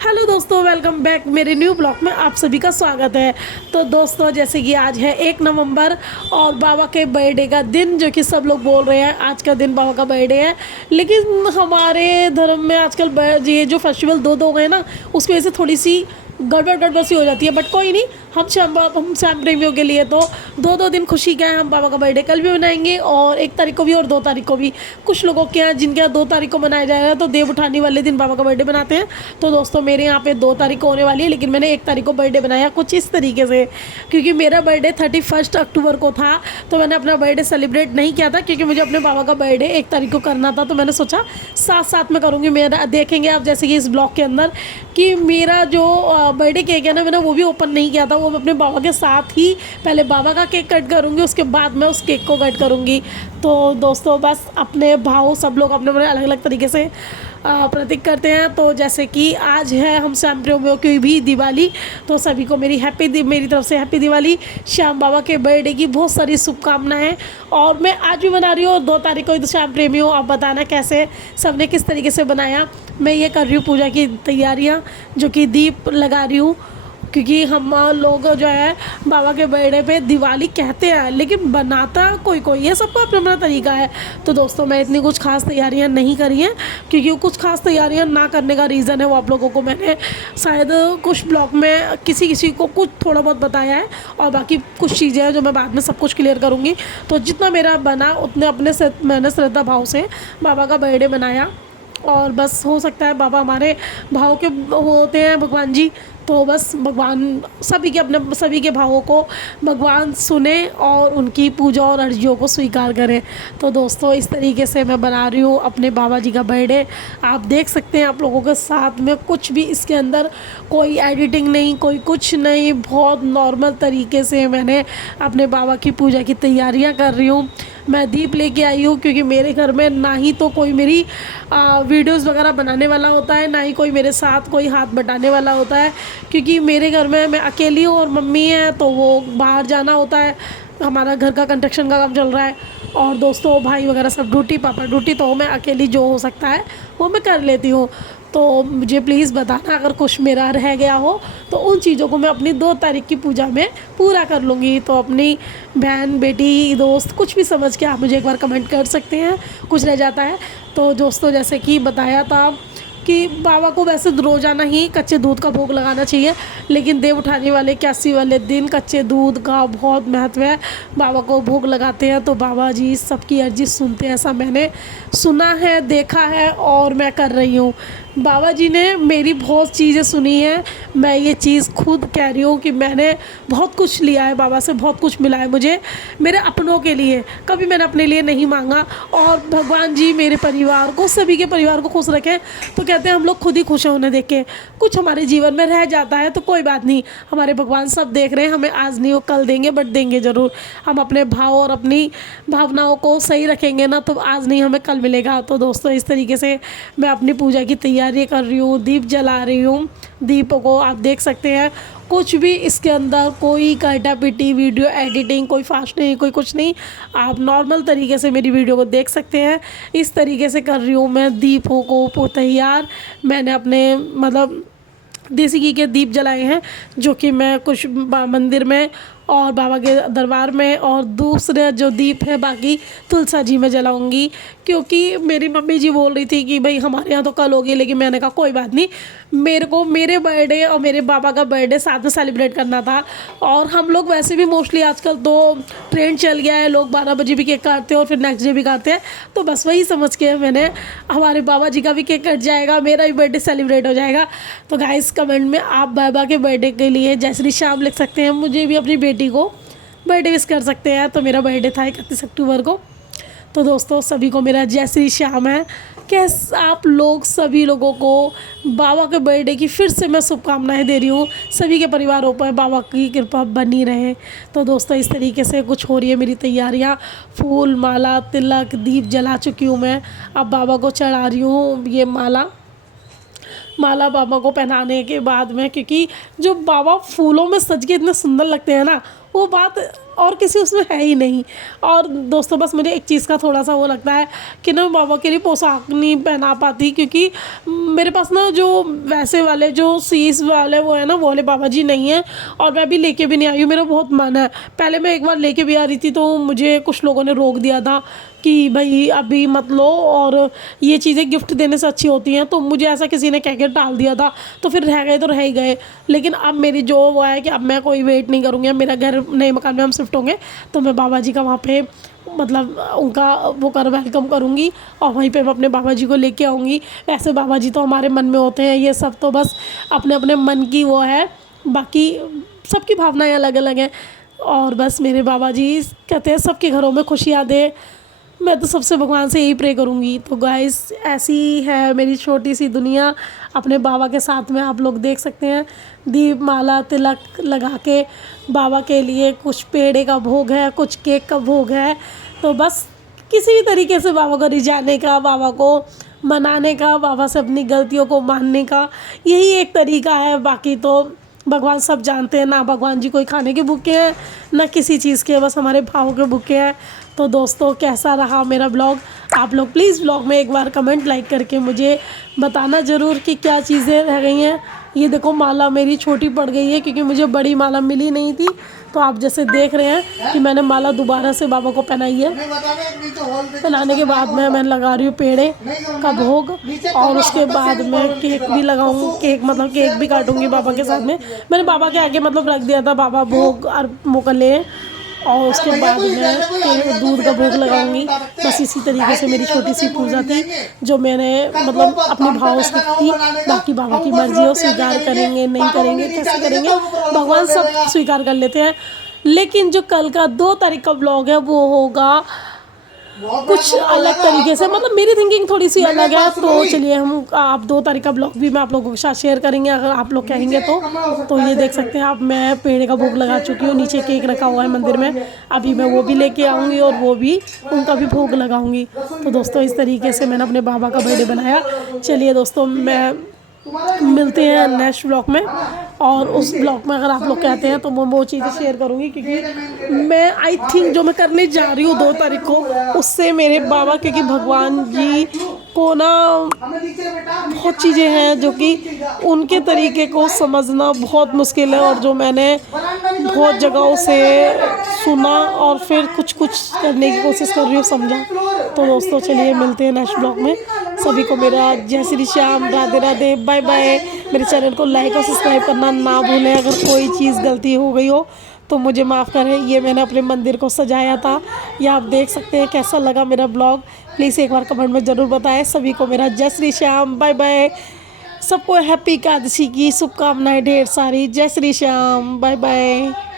Hello दोस्तों, welcome back मेरे new blog में आप सभी का स्वागत है। तो दोस्तों, जैसे कि आज है 1 नवंबर और बाबा के बर्थडे का दिन, जो कि सब लोग बोल रहे हैं आज का दिन बाबा का बर्थडे है। लेकिन हमारे धर्म में आजकल ये जो फेस्टिवल दो दो गए ना, उसकी वजह से थोड़ी सी गड़बड़ सी हो जाती है। बट कोई नहीं, हम श्याम प्रेमियों के लिए तो दो दो दिन खुशी का है। हम बाबा का बर्थडे कल भी मनाएंगे और 1 तारीख को भी और 2 तारीख को भी। कुछ लोगों के यहाँ जिनके यहाँ 2 तारीख को मनाया जाएगा तो देव उठानी वाले दिन बाबा का बर्थडे बनाते हैं। तो दोस्तों, मेरे यहाँ पे 2 तारीख को होने वाली है, लेकिन मैंने 1 तारीख को बर्थडे बनाया कुछ इस तरीके से, क्योंकि मेरा बर्थडे 31 अक्टूबर को था। तो मैंने अपना बर्थडे सेलिब्रेट नहीं किया था, क्योंकि मुझे अपने बाबा का बर्थडे 1 तारीख को करना था। तो मैंने सोचा साथ साथ में करूँगी। मेरा देखेंगे आप जैसे कि इस ब्लॉग के अंदर कि मेरा जो बर्थडे केक है ना, मैंने वो भी ओपन नहीं किया था। वो मैं अपने बाबा के साथ ही पहले बाबा का केक कट करूँगी, उसके बाद मैं उस केक को कट करूँगी। तो दोस्तों, बस अपने भाव सब लोग अपने अपने अलग अलग तरीके से प्रतीक करते हैं। तो जैसे कि आज है हम श्याम प्रेमियों की भी दिवाली, तो सभी को मेरी तरफ से हैप्पी दिवाली। श्याम बाबा के बर्थडे की बहुत सारी शुभकामनाएं। और मैं आज भी बना रही हूँ, 2 तारीख को। तो श्याम प्रेमियों, आप बताना कैसे सबने किस तरीके से बनाया। मैं ये कर रही हूँ पूजा की तैयारियाँ, जो कि दीप लगा रही हूँ, क्योंकि हम लोग जो है बाबा के बर्थडे पे दिवाली कहते हैं, लेकिन बनाता कोई कोई है, सबका अपना अपना तरीका है। तो दोस्तों, मैं इतनी कुछ खास तैयारियां नहीं करी हैं, क्योंकि कुछ खास तैयारियां ना करने का रीज़न है वो आप लोगों को मैंने शायद कुछ ब्लॉग में किसी को कुछ थोड़ा बहुत बताया है, और बाकी कुछ चीज़ें हैं जो मैं बाद में सब कुछ क्लियर करूँगी। तो जितना मेरा बना उतने अपने से मैंने श्रद्धा भाव से बाबा का बर्थडे बनाया। और बस हो सकता है बाबा हमारे भाव के होते हैं भगवान जी, तो बस भगवान सभी के भावों को भगवान सुने और उनकी पूजा और अर्जियों को स्वीकार करें। तो दोस्तों, इस तरीके से मैं बना रही हूँ अपने बाबा जी का बर्थडे। आप देख सकते हैं आप लोगों के साथ में, कुछ भी इसके अंदर कोई एडिटिंग नहीं, कोई कुछ नहीं, बहुत नॉर्मल तरीके से मैंने अपने बाबा की पूजा की तैयारियाँ कर रही हूँ। मैं दीप लेके आई हूँ, क्योंकि मेरे घर में ना ही तो कोई मेरी वीडियोस वगैरह बनाने वाला होता है, ना ही कोई मेरे साथ कोई हाथ बटाने वाला होता है, क्योंकि मेरे घर में मैं अकेली हूँ और मम्मी है, तो वो बाहर जाना होता है। हमारा घर का कंस्ट्रक्शन का काम चल रहा है, और दोस्तों भाई वगैरह सब ड्यूटी, पापा ड्यूटी, तो मैं अकेली जो हो सकता है वो मैं कर लेती हूँ। तो मुझे प्लीज़ बताना अगर कुछ मेरा रह गया हो, तो उन चीज़ों को मैं अपनी 2 तारीख की पूजा में पूरा कर लूँगी। तो अपनी बहन, बेटी, दोस्त कुछ भी समझ के आप मुझे एक बार कमेंट कर सकते हैं कुछ रह जाता है। तो दोस्तों, जैसे कि बताया था कि बाबा को वैसे रोज़ाना ही कच्चे दूध का भोग लगाना चाहिए, लेकिन देव उठाने वाले 81 वाले दिन कच्चे दूध का बहुत महत्व है। बाबा को भोग लगाते हैं तो बाबा जी सबकी अर्जी सुनते हैं, ऐसा मैंने सुना है, देखा है, और मैं कर रही हूँ। बाबा जी ने मेरी बहुत चीज़ें सुनी हैं। मैं ये चीज़ खुद कह रही हूँ कि मैंने बहुत कुछ लिया है बाबा से, बहुत कुछ मिला है मुझे मेरे अपनों के लिए, कभी मैंने अपने लिए नहीं मांगा। और भगवान जी मेरे परिवार को, सभी के परिवार को खुश रखें। तो कहते हैं हम लोग खुद ही खुश हैं उन्हें देख के। कुछ हमारे जीवन में रह जाता है तो कोई बात नहीं, हमारे भगवान सब देख रहे हैं, हमें आज नहीं वो कल देंगे, बट देंगे ज़रूर। हम अपने भाव और अपनी भावनाओं को सही रखेंगे ना, तो आज नहीं हमें कल मिलेगा। तो दोस्तों, इस तरीके से मैं अपनी पूजा की तैयारी कर रही हूँ, दीप जला रही हूँ। दीप को आप देख सकते हैं, कुछ भी इसके अंदर कोई काटा पिटी वीडियो एडिटिंग, कोई फास्ट नहीं, कोई कुछ नहीं। आप नॉर्मल तरीके से मेरी वीडियो को देख सकते हैं। इस तरीके से कर रही हूँ मैं दीपों को तैयार। मैंने अपने मतलब देसी घी के दीप जलाए हैं, जो कि मैं कुछ मंदिर में और बाबा के दरबार में, और दूसरे जो दीप है बाकी तुलसा जी में जलाऊंगी। क्योंकि मेरी मम्मी जी बोल रही थी कि भाई हमारे यहाँ तो कल होगी, लेकिन मैंने कहा कोई बात नहीं, मेरे को मेरे बर्थडे और मेरे बाबा का बर्थडे साथ में सेलिब्रेट करना था। और हम लोग वैसे भी मोस्टली आजकल तो ट्रेंड चल गया है, लोग 12 बजे भी केक काटते हैं और फिर नेक्स्ट डे भी काटते हैं। तो बस वही समझ के मैंने, हमारे बाबा जी का भी केक कट जाएगा, मेरा भी बर्थडे सेलिब्रेट हो जाएगा। तो गाइस, कमेंट में आप बाबा के बर्थडे के लिए जय श्री श्याम लिख सकते हैं। मुझे भी अपनी बेटी को बर्थडे विश कर सकते हैं। तो मेरा बर्थडे था 31 अक्टूबर को। तो दोस्तों, सभी को मेरा जय श्री श्याम है। कैसे आप लोग सभी लोगों को बाबा के बर्थडे की फिर से मैं शुभकामनाएं दे रही हूँ। सभी के परिवारों पर बाबा की कृपा बनी रहे। तो दोस्तों, इस तरीके से कुछ हो रही है मेरी तैयारियाँ। फूल, माला, तिलक, दीप जला चुकी हूँ मैं। अब बाबा को चढ़ा रही हूँ ये माला बाबा को पहनाने के बाद में, क्योंकि जो बाबा फूलों में सज के इतने सुंदर लगते हैं ना, वो बात और किसी उसमें है ही नहीं। और दोस्तों बस मुझे एक चीज़ का थोड़ा सा वो लगता है कि ना बाबा के लिए पोशाक नहीं पहना पाती, क्योंकि मेरे पास ना जो वैसे वाले जो सीस वाले वो है ना, वो वाले बाबा जी नहीं है। और मैं भी लेके भी नहीं आई हूँ, मेरा बहुत मन है। पहले मैं एक बार लेके भी आ रही थी तो मुझे कुछ लोगों ने रोक दिया था कि भाई अभी मत लो, और ये चीज़ें गिफ्ट देने से अच्छी होती हैं, तो मुझे ऐसा किसी ने कह के टाल दिया था। तो फिर रह गए तो रह ही गए। लेकिन अब मेरी जो वो है कि अब मैं कोई वेट नहीं करूँगी। अब मेरा घर नए मकान में हम शिफ्ट होंगे तो मैं बाबा जी का वहाँ पे मतलब उनका वो वेलकम करूँगी, और वहीं पे मैं अपने बाबा जी को लेके आऊँगी। ऐसे बाबा जी तो हमारे मन में होते हैं, ये सब तो बस अपने अपने मन की वो है, बाकी सबकी भावनाएं अलग अलग हैं। और बस मेरे बाबा जी कहते हैं सबके घरों में खुशियाँ दे, मैं तो सबसे भगवान से यही प्रे करूँगी। तो गाइस ऐसी है मेरी छोटी सी दुनिया अपने बाबा के साथ में। आप लोग देख सकते हैं दीप माला तिलक लगा के बाबा के लिए, कुछ पेड़े का भोग है, कुछ केक का भोग है। तो बस किसी भी तरीके से बाबा को रिझाने का, बाबा को मनाने का, बाबा से अपनी गलतियों को मानने का, यही एक तरीका है। बाकी तो भगवान सब जानते हैं ना, भगवान जी कोई खाने के भूखे हैं ना किसी चीज़ के, बस हमारे भावों के भूखे हैं। तो दोस्तों कैसा रहा मेरा ब्लॉग, आप लोग प्लीज़ ब्लॉग में एक बार कमेंट लाइक करके मुझे बताना ज़रूर कि क्या चीज़ें रह गई हैं। ये देखो माला मेरी छोटी पड़ गई है क्योंकि मुझे बड़ी माला मिली नहीं थी। तो आप जैसे देख रहे हैं कि मैंने माला दोबारा से बाबा को पहनाई है। पहनाने के बाद में मैं लगा रही हूँ पेड़े का भोग, और उसके बाद में केक भी लगाऊँ, केक मतलब केक भी काटूँगी बाबा के साथ में। मैंने बाबा के आगे मतलब रख दिया था, बाबा भोग और मुँह ले, और उसके बाद मैं दूध का भोग लगाऊंगी। बस इसी तरीके से मेरी छोटी सी पूजा थी जो मैंने मतलब अपने भाव से की। बाकी बाबा की मर्जी हो, स्वीकार करेंगे नहीं करेंगे कैसे करेंगे, भगवान सब स्वीकार कर लेते हैं। लेकिन जो कल का 2 तारीख का ब्लॉग है वो होगा कुछ अलग तरीके से, मतलब मेरी थिंकिंग थोड़ी सी अलग है। तो चलिए हम आप 2 तारीख का ब्लॉग भी मैं आप लोगों के साथ शेयर करेंगे अगर आप लोग कहेंगे तो ये देख सकते हैं आप, मैं पेड़ का भोग लगा चुकी हूँ, नीचे केक रखा हुआ है मंदिर में। अभी मैं वो भी लेके आऊँगी और वो भी उनका भी भोग लगाऊंगी। तो दोस्तों इस तरीके से मैंने अपने बाबा का बर्थडे बनाया। चलिए दोस्तों मैं मिलते हैं नेक्स्ट ब्लॉग में, और उस ब्लॉग में अगर आप लोग कहते हैं तो मैं वो चीज़ें शेयर करूँगी, क्योंकि मैं आई थिंक जो मैं करने जा रही हूँ 2 तारीख को, उससे मेरे बाबा, क्योंकि भगवान जी को ना बहुत चीज़ें हैं जो कि उनके तरीके को समझना बहुत मुश्किल है, और जो मैंने बहुत जगहों से सुना और फिर कुछ करने की कोशिश कर रही हूँ समझा। तो दोस्तों चलिए मिलते हैं नेक्स्ट ब्लॉग में। सभी को मेरा जय श्री श्याम, राधे राधे, बाय बाय। मेरे चैनल को लाइक और सब्सक्राइब करना ना भूलें। अगर कोई चीज़ गलती हो गई हो तो मुझे माफ़ करें। ये मैंने अपने मंदिर को सजाया था, ये आप देख सकते हैं। कैसा लगा मेरा ब्लॉग प्लीज़ एक बार कमेंट में ज़रूर बताएं। सभी को मेरा जय श्री श्याम, बाय बाय। सबको हैप्पी एकादशी की शुभकामनाएं ढेर सारी। जय श्री श्याम, बाय बाय।